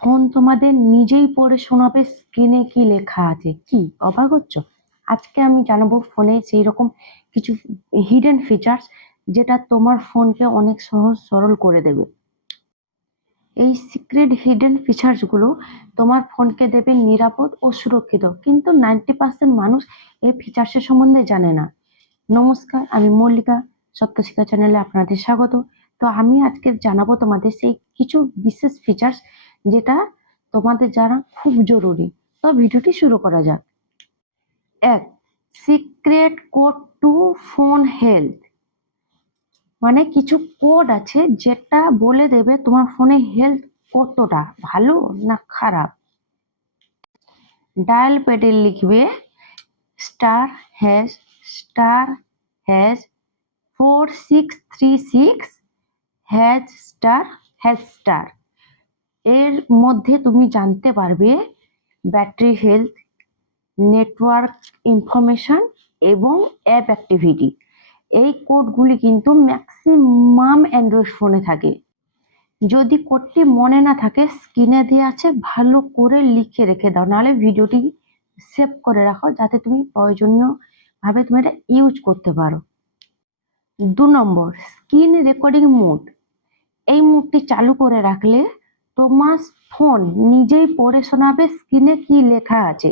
Phone তোমাদের নিজেই পড়ে শোনাবে স্ক্রিনে কি লেখা আছে। কি অবাক হচ্ছ? আজকে আমি জানাবো ফোনে সেই রকম কিছু হিডেন ফিচার্স যেটা তোমার ফোনকে অনেক সহজ সরল করে দেবে। এই সিক্রেট হিডেন ফিচার্স গুলো তোমার ফোনকে দেবে নিরাপদ ও সুরক্ষিত, কিন্তু 90% মানুষ এই ফিচার্সের সম্বন্ধে জানে না। নমস্কার, আমি মল্লিকা, সত্যশিক্ষা চ্যানেলে আপনাদের স্বাগত। তো আমি আজকে জানাবো তোমাদের সেই কিছু বিশেষ ফিচার্স যেটা তোমাদের জানা খুব জরুরি। তো ভিডিওটি শুরু করা যাক। 1. Secret code to phone health. মানে কিছু কোড আছে যেটা বলে দেবে তোমার ফোনে হেলথ কতটা ভালো না খারাপ। ডায়াল প্যাডে লিখবে স্টার হ্যাশ স্টার হ্যাশ 4636 ##। এর মধ্যে তুমি জানতে পারবে ব্যাটারি হেলথ, নেটওয়ার্ক ইনফরমেশন এবং অ্যাপ অ্যাক্টিভিটি। এই কোডগুলি কিন্তু ম্যাক্সিমাম অ্যান্ড্রয়েড ফোনে থাকে। যদি কোডটি মনে না থাকে, স্ক্রিনে দেওয়া আছে, ভালো করে লিখে রেখে দাও, নাহলে ভিডিওটি সেভ করে রাখো যাতে তুমি প্রয়োজনীয় ভাবে তুমি এটা ইউজ করতে পারো। 2 নম্বর, স্ক্রিন রেকর্ডিং মোড। এই মোডটি চালু করে রাখলে তোমার ফোন নিজেই পড়ে শোনাবে স্ক্রিনে কি লেখা আছে।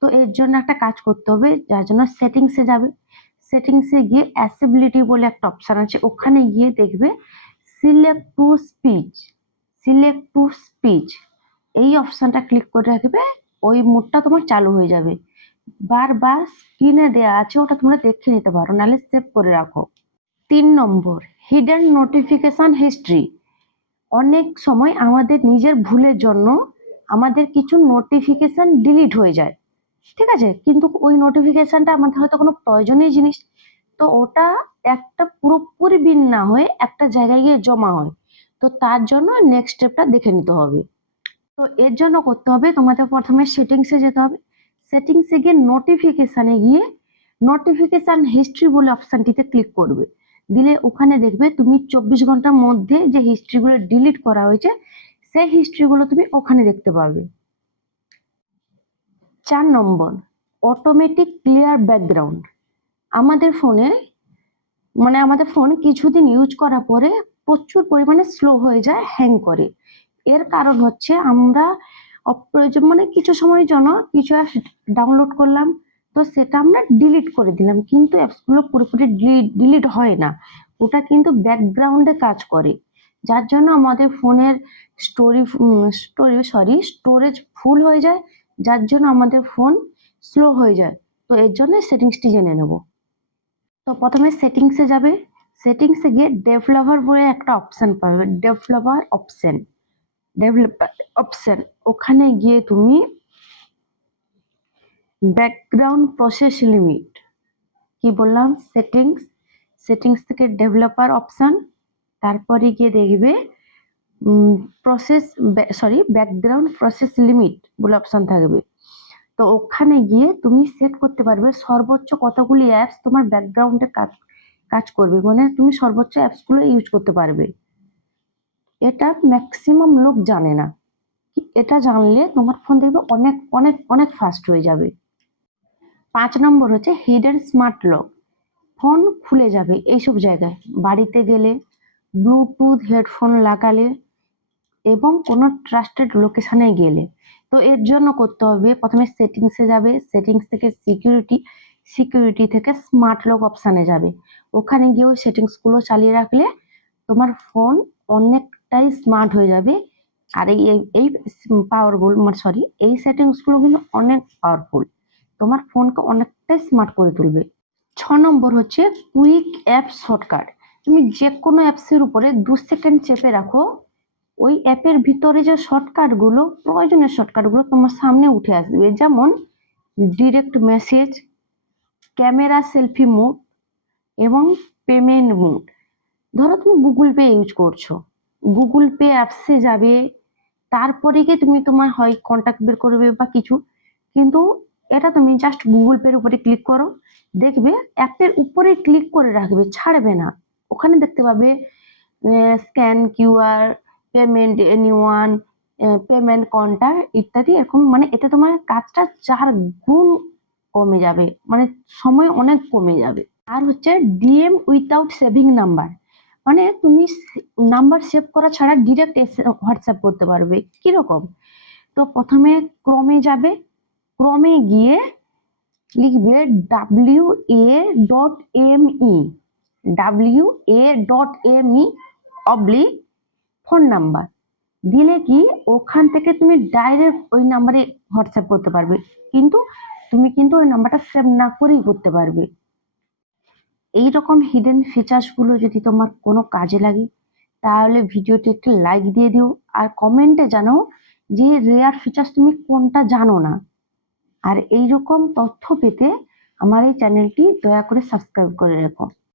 তো এর জন্য একটা কাজ করতে হবে, যার জন্য সেটিংসে যাবে। সেটিংসে গিয়ে অ্যাসেবিলিটি বলে একটা অপশন আছে, ওখানে গিয়ে দেখবে select to speech. Select to speech এই অপশনটা ক্লিক করে রাখবে, ওই মোডটা তোমার চালু হয়ে যাবে। বারবার স্ক্রিনে দেওয়া আছে, ওটা তোমরা দেখে নিতে পারো, নাহলে সেভ করে রাখো। 3 নম্বর, হিডেন নোটিফিকেশন হিস্ট্রি। অনেক সময় আমাদের নিজের ভুলের জন্য আমাদের কিছু নোটিফিকেশন ডিলিট হয়ে যায়, ঠিক আছে, কিন্তু ওই নোটিফিকেশনটা আমাদের হয়তো কোনো প্রয়োজনীয় জিনিস, তো ওটা একটা পুরোপুরি বিন না হয়ে একটা জায়গায় গিয়ে জমা হয়। তো তার জন্য নেক্সট স্টেপটা দেখে নিতে হবে। তো এর জন্য করতে হবে, তোমাদের প্রথমে সেটিংসে যেতে হবে। সেটিংসে গিয়ে নোটিফিকেশনে গিয়ে নোটিফিকেশন হিস্ট্রি বলে অপশনটিতে ক্লিক করবে। দিলে ওখানে দেখবে তুমি 24 ঘন্টার মধ্যে যে হিস্ট্রিগুলো ডিলিট করা হয়েছে সেই হিস্ট্রিগুলো তুমি ওখানে দেখতে পাবে। 4 নম্বর, অটোমেটিক ক্লিয়ার ব্যাকগ্রাউন্ড। আমাদের ফোনে আমাদের ফোন কিছুদিন ইউজ করার পরে প্রচুর পরিমাণে স্লো হয়ে যায়, হ্যাং করে। এর কারণ হচ্ছে আমরা অপ্রয়োজন কিছু সময়ের জন্য কিছু অ্যাপস ডাউনলোড করলাম, তো সেটা আমরা ডিলিট করে দিলাম, কিন্তু অ্যাপসগুলো পুরোপুরি ডিলিট হয় না, ওটা কিন্তু ব্যাকগ্রাউন্ডে কাজ করে। যার জন্য আমাদের ফোনের স্টোরেজ ফুল হয়ে যায়, যার জন্য আমাদের ফোন স্লো হয়ে যায়। তো এর জন্য সেটিংসটি জেনে নেব। তো প্রথমে সেটিংসে যাবে। সেটিংসে গিয়ে ডেভেলপার বলে একটা অপশন পাবে, ডেভেলপার অপশন। ওখানে গিয়ে তুমি ব্যাকগ্রাউন্ড প্রসেস লিমিট, কি বললাম, সেটিংস থেকে ডেভেলপার অপশন, তারপরে গিয়ে দেখবে ব্যাকগ্রাউন্ড প্রসেস লিমিট বলে অপশন থাকবে। তো ওখানে গিয়ে তুমি সেট করতে পারবে সর্বোচ্চ কতগুলি অ্যাপস তোমার ব্যাকগ্রাউন্ডে কাজ করবে, তুমি সর্বোচ্চ অ্যাপসগুলো ইউজ করতে পারবে। এটা ম্যাক্সিমাম লোক জানে না। এটা জানলে তোমার ফোন দেখবে অনেক অনেক অনেক ফাস্ট হয়ে যাবে। 5 নম্বর হচ্ছে হিডেন স্মার্ট লক। ফোন খুলে যাবে এইসব জায়গায়, বাড়িতে গেলে, ব্লুটুথ হেডফোন লাগালে এবং কোনো ট্রাস্টেড লোকেশনে গেলে। তো এর জন্য করতে হবে, প্রথমে সেটিংসে যাবে, সেটিংস থেকে সিকিউরিটি থেকে স্মার্ট লক অপশানে যাবে। ওখানে গিয়েও সেটিংসগুলো চালিয়ে রাখলে তোমার ফোন অনেকটাই স্মার্ট হয়ে যাবে। আর এই পাওয়ারফুল এই সেটিংসগুলো কিন্তু অনেক পাওয়ারফুল, তোমার ফোনকে অনেকটাই স্মার্ট করে তুলবে। 6 নম্বর হচ্ছে কুইক অ্যাপ শর্টকাট। তুমি যে কোনো অ্যাপসের উপরে 2 সেকেন্ড চেপে রাখো, ওই অ্যাপের ভিতরে যে শর্টকাটগুলো, প্রয়োজনীয় শর্টকাটগুলো তোমার সামনে উঠে আসবে, যেমন direct message, camera selfie mode এবং পেমেন্ট মোড। ধরো তুমি গুগল পে ইউজ করছো, গুগল পে অ্যাপসে যাবে, তারপরে গিয়ে তুমি তোমার হয় কন্ট্যাক্ট বের করবে বা কিছু, কিন্তু এটা তুমি জাস্ট গুগল পের উপরে ক্লিক করো, দেখবে অ্যাপের উপরে ক্লিক করে রাখবে, ছাড়বে না। ওখানে দেখতে পাবে scan QR, payment anyone, payment counter ইত্যাদি, এরকম মানে এতে তোমার কাজটা 4 গুণ কমে যাবে, মানে সময় অনেক কমে যাবে। আর হচ্ছে ডিএম উইথাউট সেভিং নাম্বার, মানে তুমি নাম্বার সেভ করা ছাড়া ডিরেক্ট হোয়াটসঅ্যাপ করতে পারবে। কিরকম? তো প্রথমে ক্রমে যাবে, ক্রমে গিয়ে লিখবে WA.ME অবলিক ফোন নাম্বার। দিলে কি ওখান থেকে তুমি ডাইরেক্ট ওই নাম্বারে হোয়াটসঅ্যাপ করতে পারবে, কিন্তু তুমি কিন্তু ওই নাম্বারটা সেভ না করেই করতে পারবে। এইরকম হিডেন ফিচার্স গুলো যদি তোমার কোনো কাজে লাগে তাহলে ভিডিওটি একটি লাইক দিয়ে দিও, আর কমেন্টে জানাও যে রেয়ার ফিচার্স তুমি কোনটা জানো না। আর এইরকম তথ্য পেতে আমার এই চ্যানেলটি দয়া করে সাবস্ক্রাইব করে রেখো।